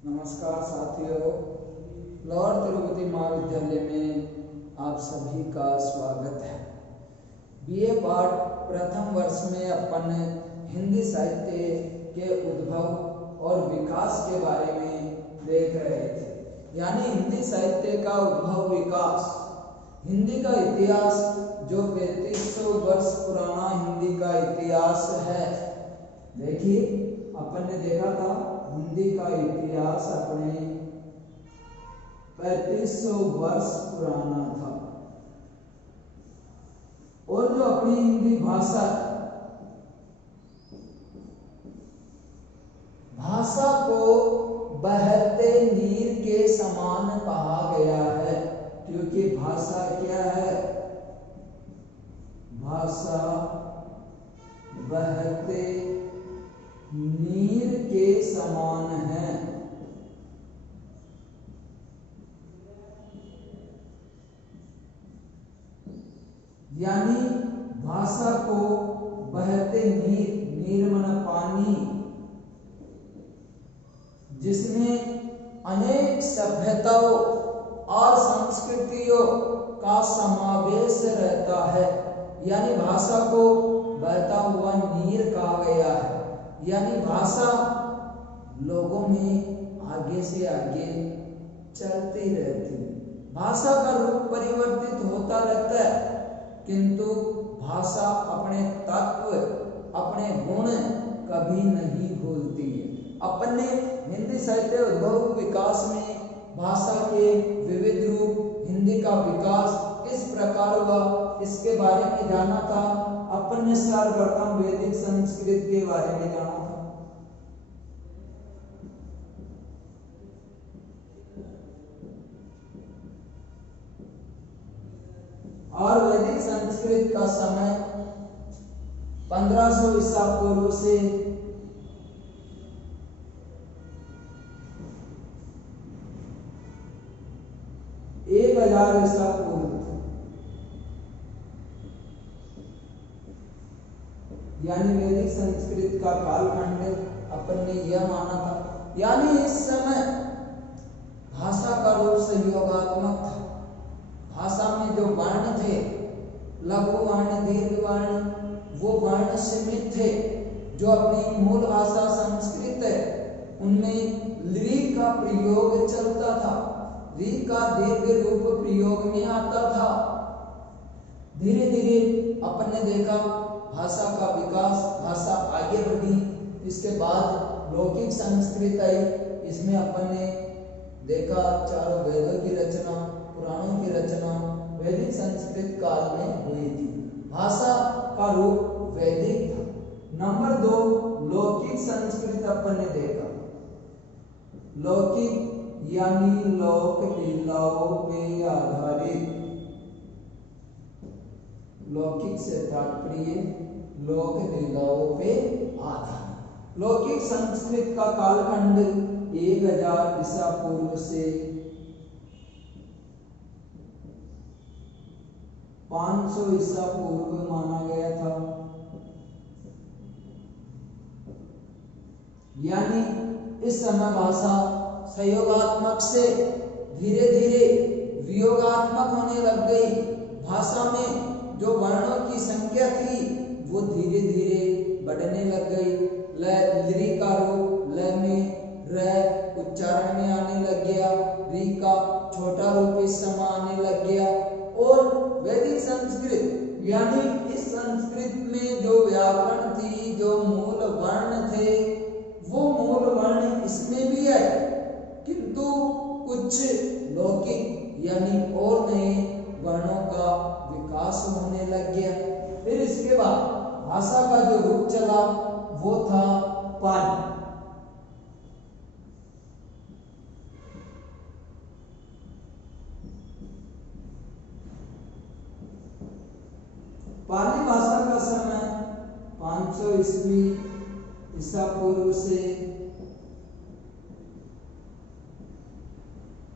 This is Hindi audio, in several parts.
नमस्कार साथियों, लॉर्ड तिरुपति महाविद्यालय में आप सभी का स्वागत है। बीए पाठ प्रथम वर्ष में अपन हिंदी साहित्य के उद्भव और विकास के बारे में देख रहे थे। यानी हिंदी साहित्य का उद्भव विकास, हिंदी का इतिहास जो 3500 वर्ष पुराना हिंदी का इतिहास है। देखिए, अपन ने देखा था हिंदी का इतिहास अपने 3500 वर्ष पुराना था। और जो अपनी हिंदी भाषा को बहते नीर के समान कहा गया है, क्योंकि भाषा क्या है? भाषा बहते नीर के समान है। यानी भाषा को बहते नीर मन पानी, जिसमें अनेक सभ्यताओं और संस्कृतियों का समावेश रहता है। यानी भाषा को बहता हुआ नीर कहा गया है। यानी भाषा लोगों में आगे से आगे चलती रहती है। भाषा का रूप परिवर्तित होता रहता है, किंतु भाषा अपने तत्व, अपने गुण कभी नहीं भूलती है। अपन ने हिंदी साहित्य उद्भव विकास में भाषा के विविध रूप, हिंदी का विकास किस प्रकार हुआ, इसके बारे में जाना था। अपन ने सर्वप्रथम वैदिक संस्कृत के बारे में जाना था। और वैदिक संस्कृत का समय 1500 ईसा पूर्व से 1000 ईसा पूर्व। यानी वैदिक संस्कृत का कालखंड अपन ने यह माना था। यानी इस समय भाषा का रूप संयोगात्मक था। भाषा में जो वर्ण थे, लघु वर्ण, दीर्घ वर्ण, वो वर्ण सीमित थे। जो अपनी मूल भाषा संस्कृत है, उनमें ली का प्रयोग चलता था। री का दीर्घ रूप प्रयोग में आता था। धीरे धीरे अपन ने देखा भाषा का विकास, भाषा आगे बढ़ी। इसके बाद लौकिक संस्कृत आई। इसमें अपन ने देखा चारों वेदों की रचना, पुराणों की रचना वैदिक संस्कृत काल में हुई थी। भाषा का रूप वैदिक था। नंबर 2, लौकिक संस्कृत अपन ने देखा। लौकिक यानी लोक लीलाओं पे आधारित। लौकिक से तात्पर्य लोक लीलाओं पे आधारित। लौकिक संस्कृत का कालखंड 1000 ईसा पूर्व से 500 ईसा पूर्व माना गया था। यानी इस समय भाषा संयोगात्मक से धीरे धीरे वियोगात्मक होने लग गई। भाषा में जो वर्णों की संख्या थी वो धीरे धीरे बढ़ने लग गई। ली का रूप ल में र उच्चारण में आने लग गया। री का छोटा रूप इस समय आने लग गया। और वैदिक संस्कृत यानी इस संस्कृत में जो व्याकरण थी, जो मूल वर्ण थे, वो मूल वर्ण इसमें भी है, किंतु कुछ लौकिक यानी और नए वर्णों का विकास होने लग गया। फिर इसके बाद भाषा का जो रूप चला वो था पाली। पाली भाषा का समय 500 ईसा पूर्व से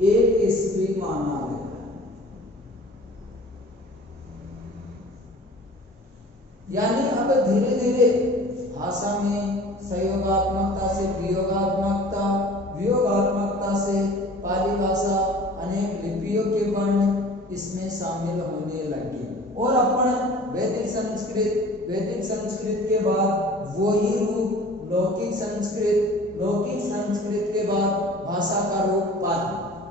1 ईस्वी माना गया। यानी अब धीरे धीरे भाषा में संयोगात्मकता से वियोगात्मकता, वियोगात्मकता लौकिक संस्कृत के बाद भाषा का रूप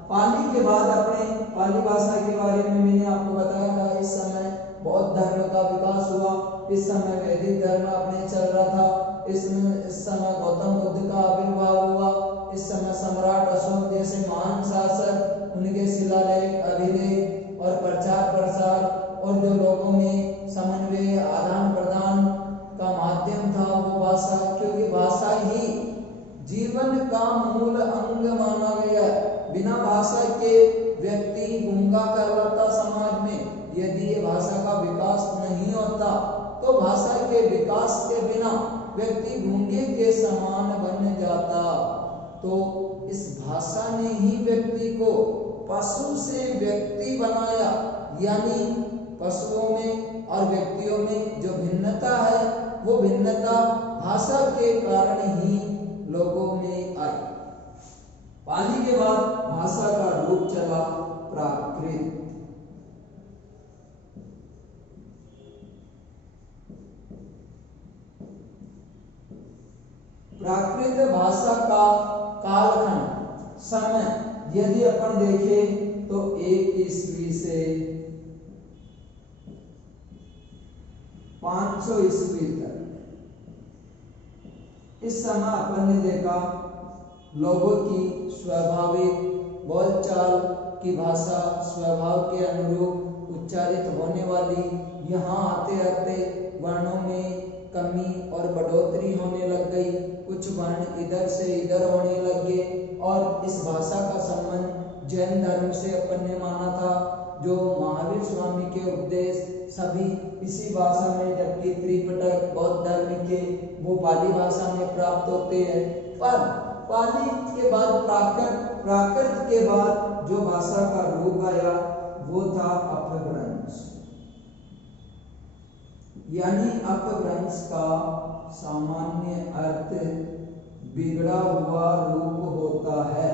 पाली के बाद अपने पाली भाषा के बारे में मैंने आपको बताया था। इस समय बौद्ध धर्म का विकास हुआ, इस समय वैदिक धर्म अपने चल रहा था, इस समय गौतम बुद्ध का आविर्भाव हुआ, इस समय सम्राट अशोक जैसे महान शासक, उनके शिलालेख, अभिलेख और प्रचार प्रसार और जो लोगों में समन्वय आदान प्रदान का माध्यम था वो भाषा, क्योंकि भाषा ही जीवन का मूल अंग माना गया। बिना भाषा के व्यक्ति गूंगा कहलाता समाज में। यदि ये भाषा का विकास नहीं होता तो भाषा के विकास के बिना व्यक्ति गूंगे के समान बन जाता। तो इस भाषा ने ही व्यक्ति को पशु से व्यक्ति बनाया, यानी पशुओं में और व्यक्तियों में जो भिन्नता है वो भिन्नता भाषा के कारण ही लोगों में आई। पाली के बाद भाषा का रूप चला प्राकृत। प्राकृत भाषा का कालखंड समय यदि अपन देखें तो 1 ईस्वी से 500 ईस्वी तक। इस समय अपन ने देखा लोगों की स्वाभाविक बोलचाल की भाषा स्वभाव के अनुरूप उच्चारित होने वाली, यहाँ आते आते वर्णों में कमी और बढ़ोतरी होने लग गई, कुछ वर्ण इधर से इधर होने लग गए। और इस भाषा का संबंध जैन धर्म से अपन ने माना था, जो महावीर स्वामी के उपदेश सभी इसी भाषा में, जबकि त्रिपिटक बौद्ध धर्म के वो पाली भाषा में प्राप्त होते हैं। पर पाली के बाद प्राकृत के बाद जो भाषा का रूप आया वो था अपभ्रंश। यानी अपभ्रंश का सामान्य अर्थ बिगड़ा हुआ रूप होता है।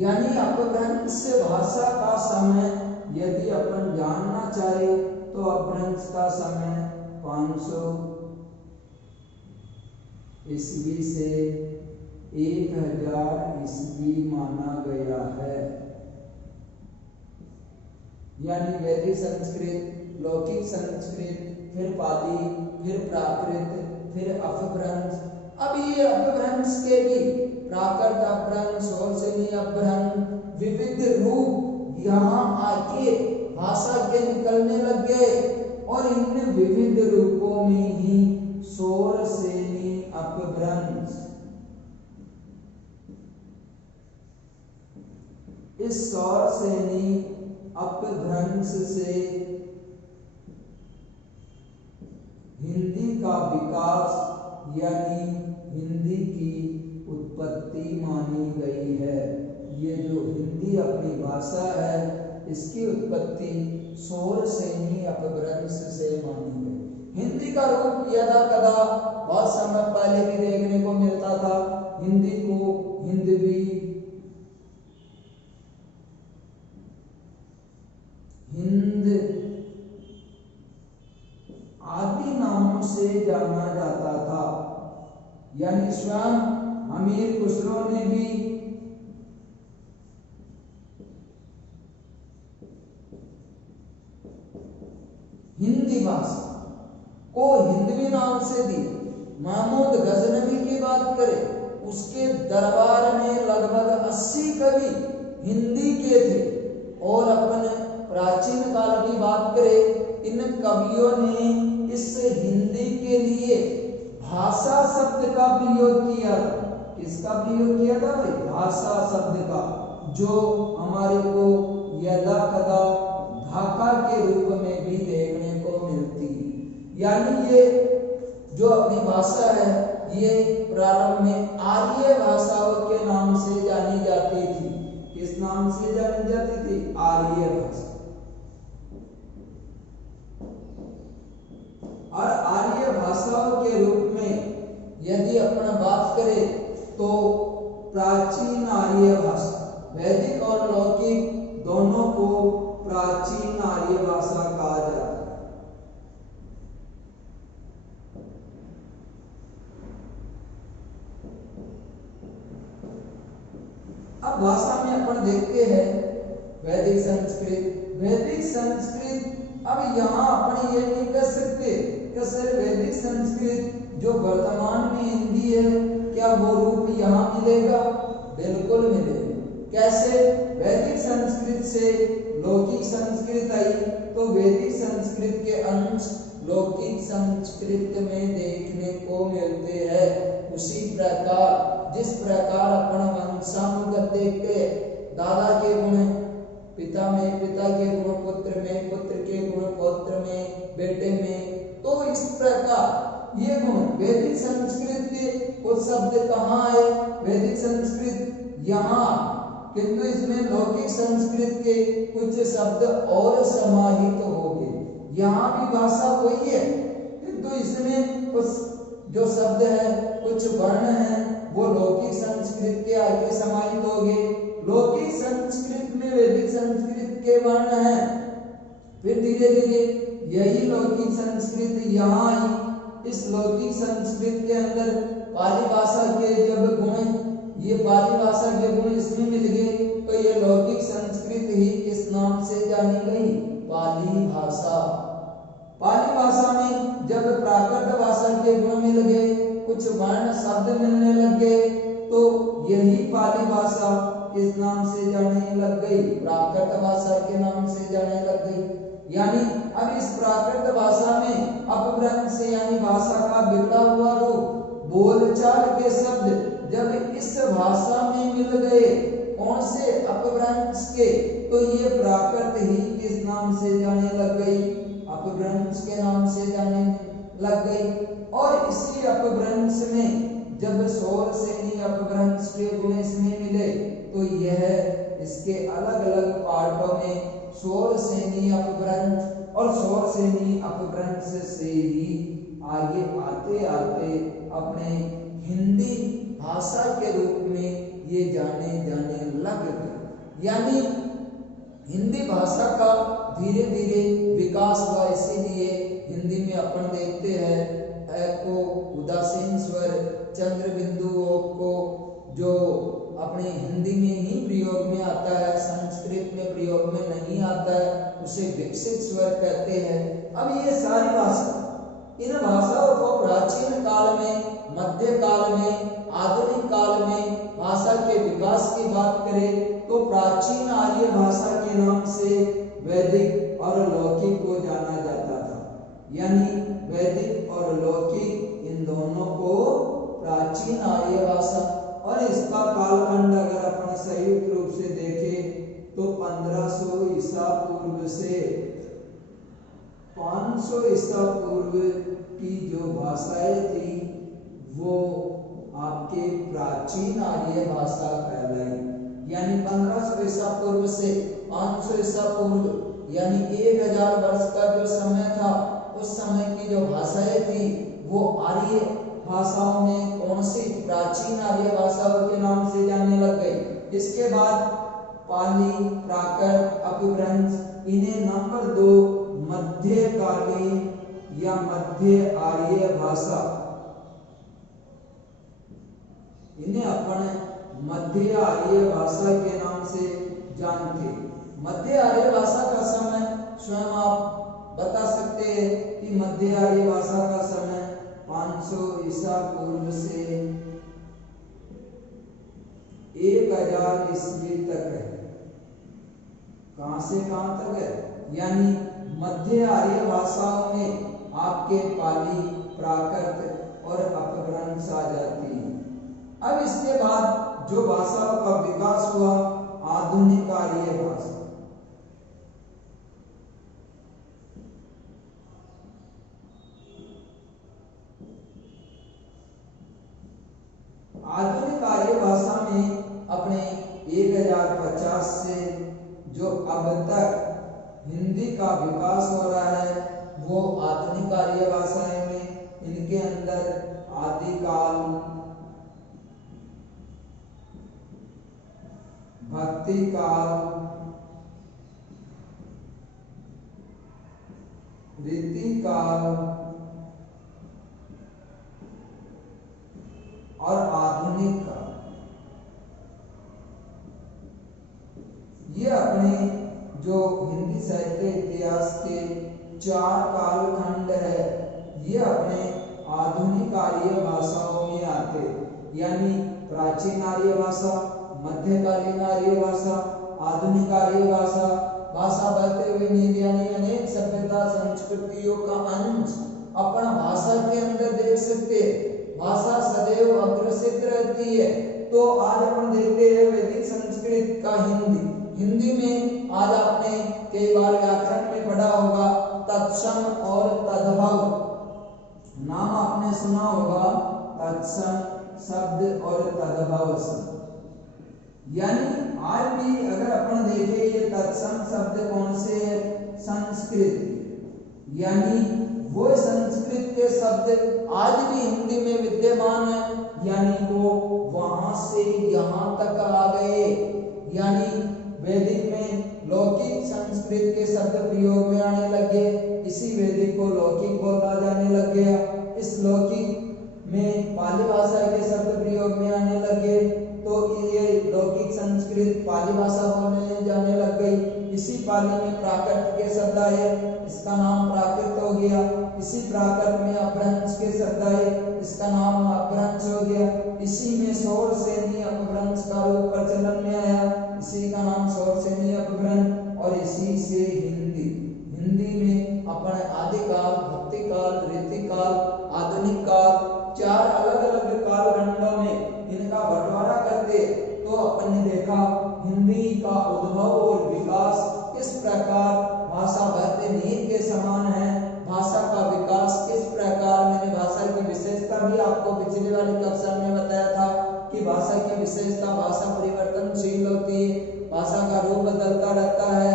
यानी अपभ्रंश भाषा का समय यदि अपन जानना चाहे तो अपभ्रंश का समय 500 ईस्वी से 1000 ईस्वी माना गया है। यानी वैदिक संस्कृत, लौकिक संस्कृत, फिर पाली, फिर प्राकृत, फिर अपभ्रंश। अब ये अपभ्रंश के भी प्राकृत अपभ्रंश और सेनी अपभ्रंश विविध रूप यहाँ आके भाषा के निकलने लग गए, और इन विविध रूपों में ही शोर सेनी अपभ्रंश, इस शौर सेनी अपभ्रंश से हिंदी का विकास यानी हिंदी की उत्पत्ति मानी गई है। ये जो हिंदी अपनी भाषा है इसकी उत्पत्ति शोर सेनी अपभ्रंश से मानी गई। हिंदी का रूप यदा कदा बहुत समय पहले भी देखने को मिलता था। हिंदी को हिंदवी, हिंद आदि नामों से जाना जाता था। यानी स्वयं अमीर खुसरो ने भी हिंदी भाषा को हिंदवी नाम से दिया। महमूद गजनवी की बात करें, उसके दरबार में लगभग 80 कवि हिंदी के थे। और अपन प्राचीन काल की बात करें, इन कवियों ने इस हिंदी के लिए भाषा शब्द का प्रयोग किया। किसका प्रयोग किया था भाई? भाषा शब्द का, जो हमारे को यदा कदा ढाका के रूप में भी देखने को मिलती। यानी ये जो अपनी भाषा है ये प्रारंभ में आर्य भाषाओं के नाम से जानी जाती थी। किस नाम से जानी जाती थी? आर्य भाषा। और आर्य भाषाओं के रूप में यदि अपना बात करें तो प्राचीन आर्य भाषा, वैदिक और लौकिक दोनों को प्राचीन आर्य भाषा कहा जाता है। अब भाषा में अपन देखते हैं वैदिक संस्कृत। वैदिक संस्कृत, अब यहाँ अपन ये नहीं कह सकते कि सर वैदिक संस्कृत जो वर्तमान में हिंदी है क्या वो रूप यहाँ मिलेगा? बिल्कुल मिलेगा। कैसे? वैदिक संस्कृत से लौकिक संस्कृत आई, तो वैदिक संस्कृत के अंश लौकिक संस्कृत में देखने को मिलते हैं। उसी प्रकार जिस प्रकार अपन वंशानुगत देखते हैं, दादा के गुण पिता में, पिता के गुण पुत्र में, पुत्र के गुण पौत्र में, बेटे में, तो इस प्रकार ये गुण वैदिक संस्कृत के कुछ शब्द कहाँ आए? वैदिक संस्कृत यहाँ, किंतु इसमें लौकिक संस्कृत के कुछ शब्द और समाहित हो गए। यहाँ भी भाषा वही है, किंतु इसमें कुछ जो शब्द है, कुछ वर्ण है, वो लौकिक संस्कृत के आगे समाहित हो गए। लौकिक संस्कृत में वैदिक संस्कृत के वर्ण हैं, फिर धीरे धीरे यही लौकिक संस्कृत यहाँ आई। इस लौकिक संस्कृत के अंदर पाली भाषा के जब गुण, ये पाली भाषा के गुण इसमें मिल गए, तो ये लौकिक संस्कृत ही किस नाम से जानी गई? पाली भाषा। पाली भाषा में जब प्राकृत भाषा के गुण मिल गए, कुछ वर्ण शब्द मिलने लग गए, तो यही पाली भाषा किस नाम से जाने लग गई? प्राकृत भाषा के नाम से जाने लग गई। यानी अब इस प्राकृत भाषा में अपभ्रंश यानी भाषा का बिगड़ा हुआ रूप, बोलचाल के शब्द जब इस भाषा में मिल गए, कौन से? अपभ्रंश के, तो ये प्राकृत ही किस नाम से जाने लग गई? अपभ्रंश के नाम से जाने लग गई। और इसी अपभ्रंश में जब स्वर श्रेणी अपभ्रंश के गुण इसमें मिले, तो यह इसके अलग अलग पार्टों में स्वर श्रेणी अपभ्रंश और स्वर श्रेणी अपभ्रंश से ही आगे आते आते अपने हिंदी भाषा के रूप में ये जाने लग गए। यानी हिंदी भाषा का धीरे धीरे विकास हुआ। इसीलिए हिंदी में अपन देखते हैं ए को उदासीन स्वर, चंद्र बिंदुओं को जो अपने हिंदी में ही प्रयोग में आता है, संस्कृत में प्रयोग में नहीं आता है, उसे विकसित स्वर कहते हैं। अब ये सारी भाषा, इन भाषाओं को प्राचीन काल में, मध्य काल में, आधुनिक काल में भाषा के विकास की बात करें तो प्राचीन आर्य भाषा के नाम से वैदिक और लौकिक को जाना जाता था। यानी वैदिक और लौकिक इन दोनों को प्राचीन आर्य भाषा। और इसका कालखंड अगर अपन संयुक्त रूप से देखें तो 1500 ईसा पूर्व से 500 ईसा पूर्व की जो भाषाएं थी वो आपके प्राचीन आर्य भाषा कहलाई। यानी 1500 ईसा पूर्व से 500 ईसा पूर्व यानी 1000 वर्ष का जो समय था, उस समय की जो भाषाएं थी वो आर्य भाषाओं में कौन सी? प्राचीन आर्य भाषाओं के नाम से जाने लग गई। इसके बाद पाली, प्राकृत, अपभ्रंश, इन्हें नंबर 2 मध्यकालीन या मध्य आर्य भाषा, इन्हें अपन मध्य आर्य भाषा के नाम से जानते। मध्य आर्य भाषा का समय स्वयं आप बता सकते हैं कि मध्य आर्य भाषा का समय 500 ईसा पूर्व से 1000 ईस्वी तक है। कहां से कहां तक है? यानी मध्य आर्य भाषाओं में आपके पाली, प्राकृत और अपभ्रंश आ जाती है। अब इसके बाद जो भाषाओं का विकास हुआ, आधुनिक आर्य भाषा। आधुनिक आर्य भाषा में अपने 1050 से जो अब तक हिंदी का विकास हो रहा है वो आधुनिक आर्य भाषाएं में, इनके अंदर आदिकाल, भक्ति काल, रीति काल और आधुनिक काल, साहित्य इतिहास के 4 कालखंड है, ये अपने आधुनिक आर्य भाषाओं में आते, यानी प्राचीन आर्य भाषा, मध्यकालीन आर्य भाषा, आधुनिक आर्य भाषा। भाषा बढ़ते हुए नींद यानी अनेक सभ्यता संस्कृतियों का अंश अपना भाषा के अंदर देख सकते हैं। भाषा सदैव अग्रसित रहती है। तो आज अपन देखते हैं वैदिक संस्कृत का हिंदी। हिंदी में आज आपने कई बार व्याकरण में पढ़ा होगा तत्सम और तद्भव, नाम आपने सुना होगा, तत्सम शब्द और तद्भव शब्द। यानी आज भी अगर अपन देखें ये तत्सम शब्द कौन से है, संस्कृत, यानी वो संस्कृत के शब्द आज भी हिंदी में विद्यमान है, यानी वो वहां से यहाँ तक आ गए। यानी वैदिक में लौकिक संस्कृत के शब्द प्रयोग में आने लगे, इसी वैदिक को लौकिक बोला जाने लग गया। इस लौकिक में पाली भाषा के शब्द प्रयोग में आने लगे, तो ये लौकिक संस्कृत पाली भाषा बोलने जाने लग गई। इसी पाली में प्राकृत के शब्द आए, इसका नाम प्राकृत हो गया। इसी प्राकृत में अपभ्रंश के शब्द आए, इसका नाम अपभ्रंश हो गया। इसी में शौरसेनी अपभ्रंश का रूप प्रचलन में आया, इसी का नाम शौरसेनी अपभ्रंश। और इसी से हिंदी, हिंदी में अपन आदिकाल, भक्तिकाल, रीतिकाल, आधुनिक काल, 4 अलग अलग कालखंडों में इनका बंटवारा करते, तो अपन ने देखा हिंदी का उद्भव और विकास किस प्रकार भाषा बढ़ते नींद के समान है, भाषा का विकास किस प्रकार। मैंने भाषा की विशेषता भी आपको पिछली वाली कक्षा में बताया था कि भाषा की विशेषता, भाषा परिवर्तनशील होती है, भाषा का रूप बदलता रहता है।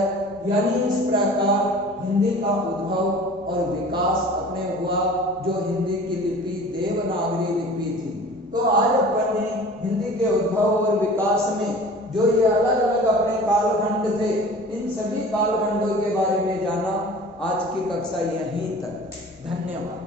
यानी इस प्रकार हिंदी का उद्भव और विकास अपने हुआ, जो हिंदी की लिपि देवनागरी लिपि थी। तो आज अपन ने हिंदी के उद्भव और विकास में जो ये अलग अलग अपने कालखंड थे, इन सभी कालखंडों के बारे में जाना। आज की कक्षा यहीं तक, धन्यवाद।